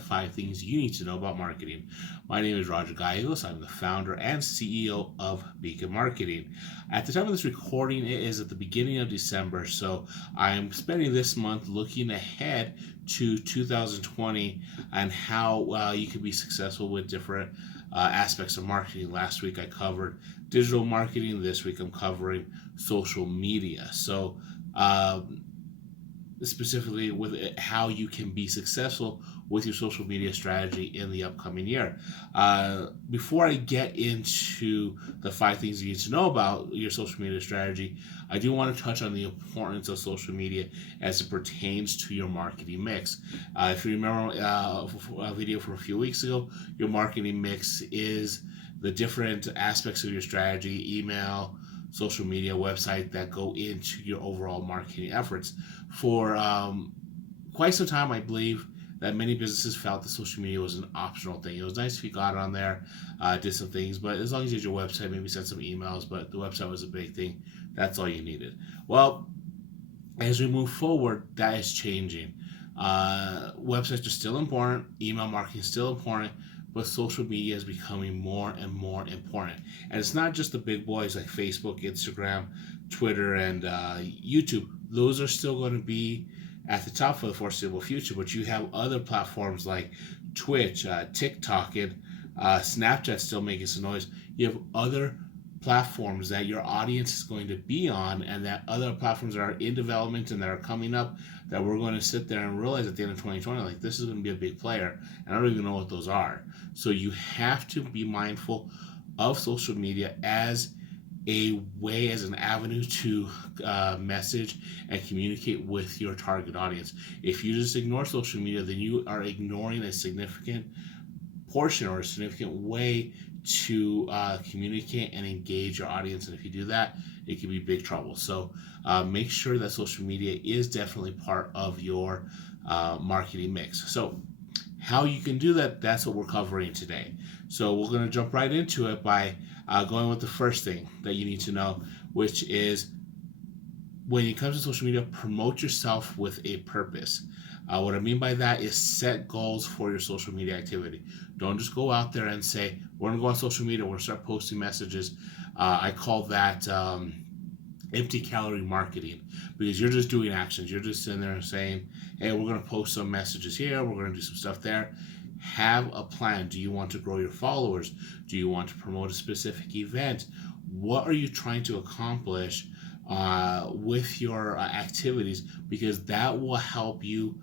five things you need to know about marketing. My name is Roger Gallegos. I'm the founder and CEO of Beacon Marketing. At the time of this recording, it is at the beginning of December, so I'm spending this month looking ahead to 2020 and how you can be successful with different aspects of marketing. Last week I covered digital marketing. This week I'm covering social media. So, specifically with how you can be successful with your social media strategy in the upcoming year. Before I get into the five things you need to know about your social media strategy, I do want to touch on the importance of social media as it pertains to your marketing mix. If you remember a video from a few weeks ago, your marketing mix is the different aspects of your strategy: email, social media, website, that go into your overall marketing efforts. For quite some time, I believe that many businesses felt that social media was an optional thing. It was nice if you got on there, did some things, but as long as you had your website, maybe sent some emails, but the website was a big thing. That's all you needed. Well, as we move forward, that is changing. Websites are still important, email marketing is still important, but social media is becoming more and more important. And it's not just the big boys like Facebook, Instagram, Twitter, and YouTube. Those are still going to be at the top for the foreseeable future, but you have other platforms like Twitch, TikTok, and Snapchat still making some noise. You have other platforms that your audience is going to be on, and that other platforms that are in development and that are coming up, that we're going to sit there and realize at the end of 2020, like, this is going to be a big player, and I don't even know what those are. So you have to be mindful of social media as a way, as an avenue to message and communicate with your target audience. If you just ignore social media, then you are ignoring a significant portion or a significant way to communicate and engage your audience. And if you do that, it can be big trouble. So make sure that social media is definitely part of your marketing mix. So how you can do that, that's what we're covering today. So we're going to jump right into it by going with the first thing that you need to know, which is, when it comes to social media, promote yourself with a purpose. What I mean by that is set goals for your social media activity. Don't just go out there and say, we're going to go on social media, we're going to start posting messages. I call that empty calorie marketing, because you're just doing actions. You're just sitting there and saying, hey, we're going to post some messages here, we're going to do some stuff there. Have a plan. Do you want to grow your followers? Do you want to promote a specific event? What are you trying to accomplish with your activities? Because that will help you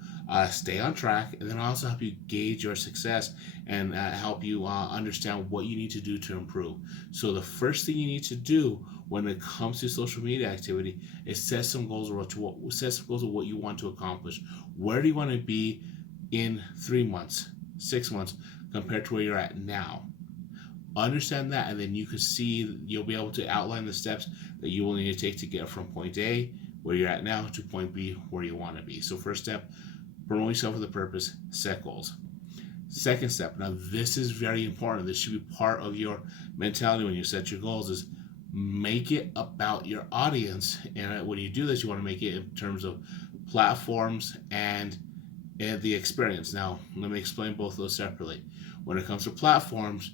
stay on track, and then also help you gauge your success, and help you understand what you need to do to improve. So the first thing you need to do when it comes to social media activity is set some goals of what you want to accomplish. Where do you want to be in 3 months, 6 months, compared to where you're at now? Understand that, and then you'll be able to outline the steps that you will need to take to get from point A, where you're at now, to point B, where you want to be. So first step, promote yourself with a purpose, set goals. Second step, now this is very important, this should be part of your mentality when you set your goals, is make it about your audience. And when you do this, you want to make it in terms of platforms and the experience. Now, let me explain both of those separately. When it comes to platforms,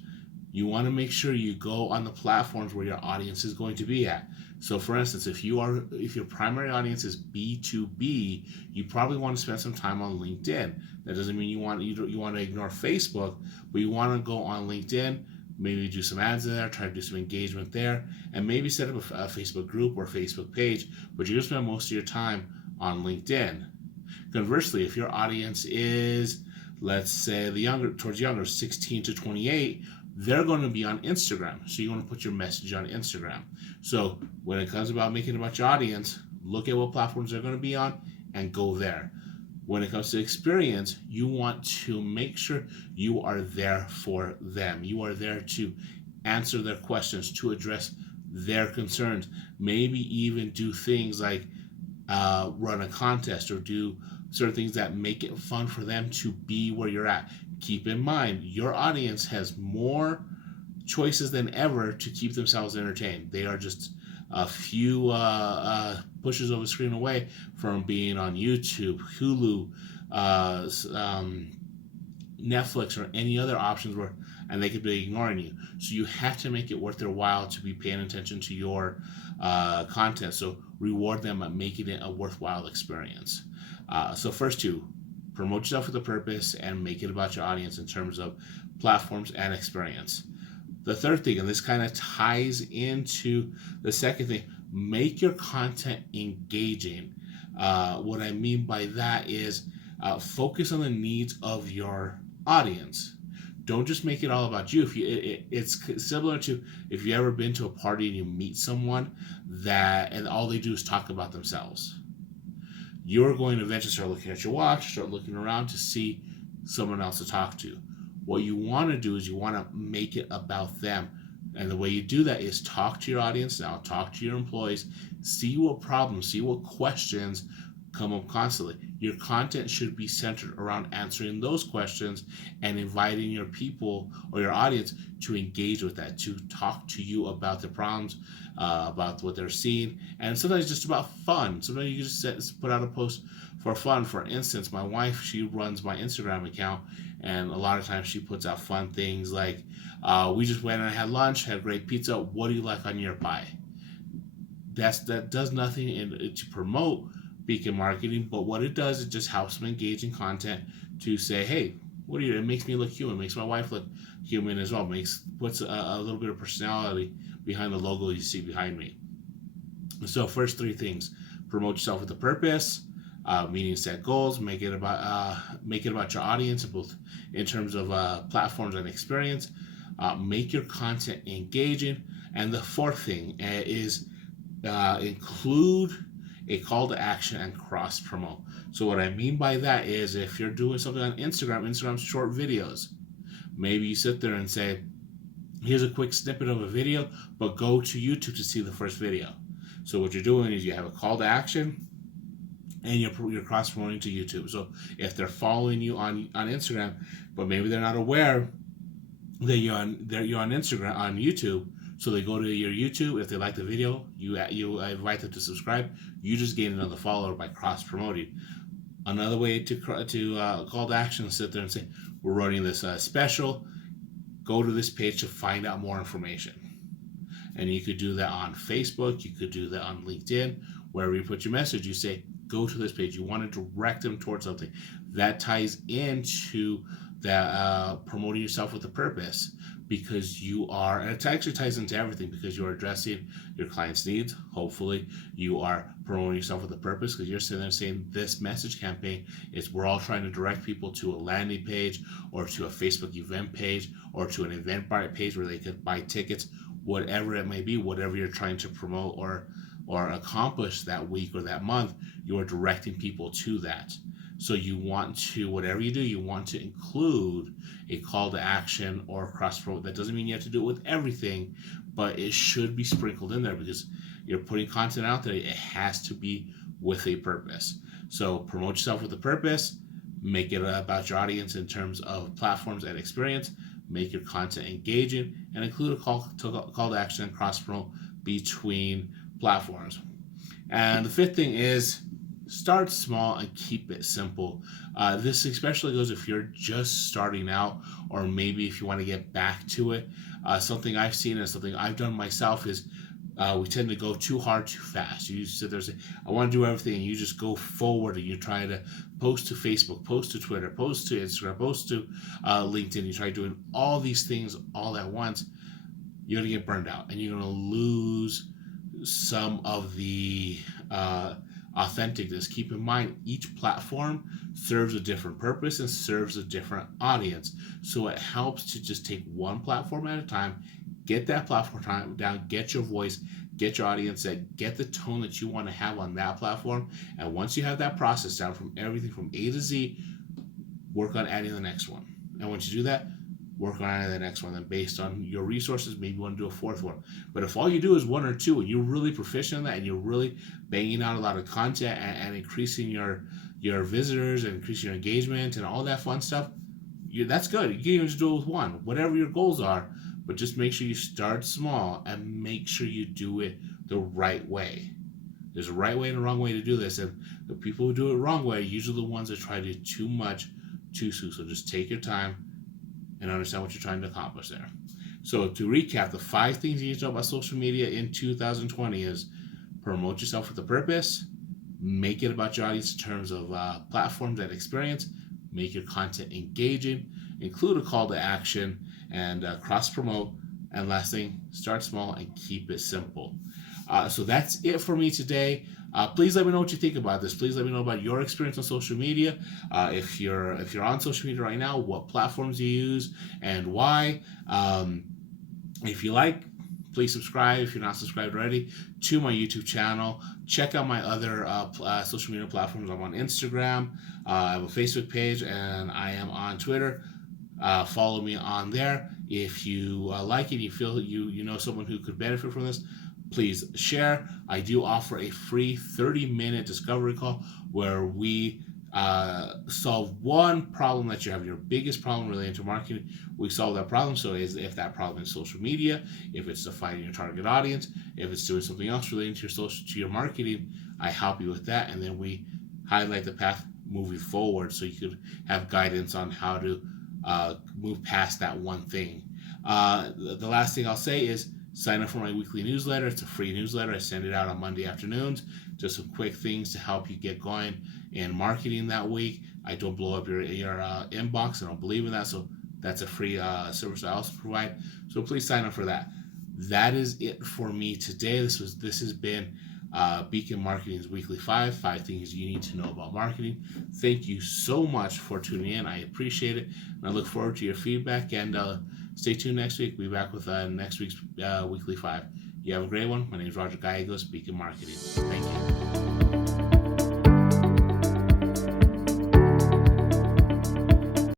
you want to make sure you go on the platforms where your audience is going to be at. So for instance, if your primary audience is B2B, you probably want to spend some time on LinkedIn. That doesn't mean you want to ignore Facebook, but you want to go on LinkedIn, maybe do some ads there, try to do some engagement there, and maybe set up a Facebook group or Facebook page, but you're going to spend most of your time on LinkedIn. Conversely, if your audience is, let's say, towards younger, 16 to 28, they're going to be on Instagram. So you want to put your message on Instagram. So when it comes about making it about your audience, look at what platforms they're going to be on and go there. When it comes to experience, you want to make sure you are there for them. You are there to answer their questions, to address their concerns, maybe even do things like run a contest or do certain things that make it fun for them to be where you're at. Keep in mind, your audience has more choices than ever to keep themselves entertained. They are just a few pushes of a screen away from being on YouTube, Hulu, Netflix or any other options where, and they could be ignoring you. So you have to make it worth their while to be paying attention to your content. So reward them by making it a worthwhile experience. So first two, promote yourself with a purpose and make it about your audience in terms of platforms and experience. The third thing, and this kind of ties into the second thing, make your content engaging. What I mean by that is focus on the needs of your audience. Don't just make it all about you. If you, it's similar to if you ever been to a party and you meet someone that and all they do is talk about themselves. You're going to eventually start looking at your watch, start looking around to see someone else to talk to. What you want to do is you want to make it about them. And the way you do that is talk to your audience now, talk to your employees, see what problems, see what questions come up constantly. Your content should be centered around answering those questions and inviting your people or your audience to engage with that, to talk to you about the problems, about what they're seeing, and sometimes just about fun. Sometimes you just put out a post for fun. For instance, my wife, she runs my Instagram account, and a lot of times she puts out fun things like, we just went and had lunch, had great pizza. What do you like on your pie? That does nothing to promote beacon marketing, but what it does, it just helps them engage in content to say, hey, what do you? It makes me look human, makes my wife look human as well, puts a little bit of personality behind the logo you see behind me. So first three things: promote yourself with a purpose, meaning set goals, make it about your audience, both in terms of platforms and experience. Make your content engaging, and the fourth thing is include a call to action and cross promote. So what I mean by that is if you're doing something on Instagram's short videos, maybe you sit there and say, here's a quick snippet of a video, but go to YouTube to see the first video. So what you're doing is you have a call to action and you're cross promoting to YouTube. So if they're following you on Instagram, but maybe they're not aware that you're on Instagram, on YouTube, so they go to your YouTube. If they like the video, you invite them to subscribe. You just gain another follower by cross promoting. Another way to call to action is sit there and say, we're running this special. Go to this page to find out more information. And you could do that on Facebook. You could do that on LinkedIn. Wherever you put your message, you say, go to this page. You want to direct them towards something. That ties into that promoting yourself with a purpose, because you are, and it actually ties into everything, because you are addressing your client's needs. Hopefully you are promoting yourself with a purpose, because you're sitting there saying this message campaign is we're all trying to direct people to a landing page or to a Facebook event page or to an Eventbrite page where they could buy tickets, whatever it may be, whatever you're trying to promote or accomplish that week or that month, you are directing people to that. So you want to, whatever you do, you want to include a call to action or cross promote. That doesn't mean you have to do it with everything, but it should be sprinkled in there, because you're putting content out there. It has to be with a purpose. So promote yourself with a purpose, make it about your audience in terms of platforms and experience, make your content engaging, and include a call to action and cross promote between platforms. And the fifth thing is start small and keep it simple. This especially goes if you're just starting out, or maybe if you want to get back to it. Something I've seen and something I've done myself is we tend to go too hard too fast. You sit there and say, I want to do everything, and you just go forward and you try to post to Facebook, post to Twitter, post to Instagram, post to LinkedIn. You try doing all these things all at once. You're going to get burned out, and you're going to lose some of the authenticness. Keep in mind, each platform serves a different purpose and serves a different audience. So it helps to just take one platform at a time, get that platform down, get your voice, get your audience set, get the tone that you want to have on that platform. And once you have that process down from everything from A to Z, work on adding the next one. And once you do that, work on adding the next one. Then based on your resources, maybe you want to do a fourth one. But if all you do is one or two and you're really proficient in that and you're really banging out a lot of content and increasing your visitors and increasing your engagement and all that fun stuff, that's good. You can even just do it with one, whatever your goals are. But just make sure you start small and make sure you do it the right way. There's a right way and a wrong way to do this. And the people who do it the wrong way are usually the ones that try to do too much too soon. So just take your time and understand what you're trying to accomplish there. So to recap, the 5 things you need to know about social media in 2020 is promote yourself with a purpose, make it about your audience in terms of platforms and experience, make your content engaging, include a call to action, and cross promote. And last thing, start small and keep it simple. So that's it for me today. Please let me know what you think about this. Please let me know about your experience on social media. If you're on social media right now, what platforms you use and why. If you like, please subscribe if you're not subscribed already to my YouTube channel. Check out my other social media platforms. I'm on Instagram. I have a Facebook page, and I am on Twitter. Follow me on there. If you like it, you feel you know someone who could benefit from this, please share. I do offer a free 30-minute discovery call where we solve one problem that you have, your biggest problem related to marketing. We solve that problem. So if that problem is social media, if it's defining your target audience, if it's doing something else related to your marketing, I help you with that, and then we highlight the path moving forward so you could have guidance on how to move past that one thing. The last thing I'll say is sign up for my weekly newsletter. It's a free newsletter. I send it out on Monday afternoons. Just some quick things to help you get going in marketing that week. I don't blow up your inbox. I don't believe in that. So that's a free service I also provide. So please sign up for that. That is it for me today. This has been Beacon Marketing's Weekly 5 things you need to know about marketing. Thank you so much for tuning in. I appreciate it, and I look forward to your feedback. And stay tuned next week. We'll be back with next week's Weekly 5. You have a great one. My name is Roger Gallegos, Beacon Marketing. Thank you.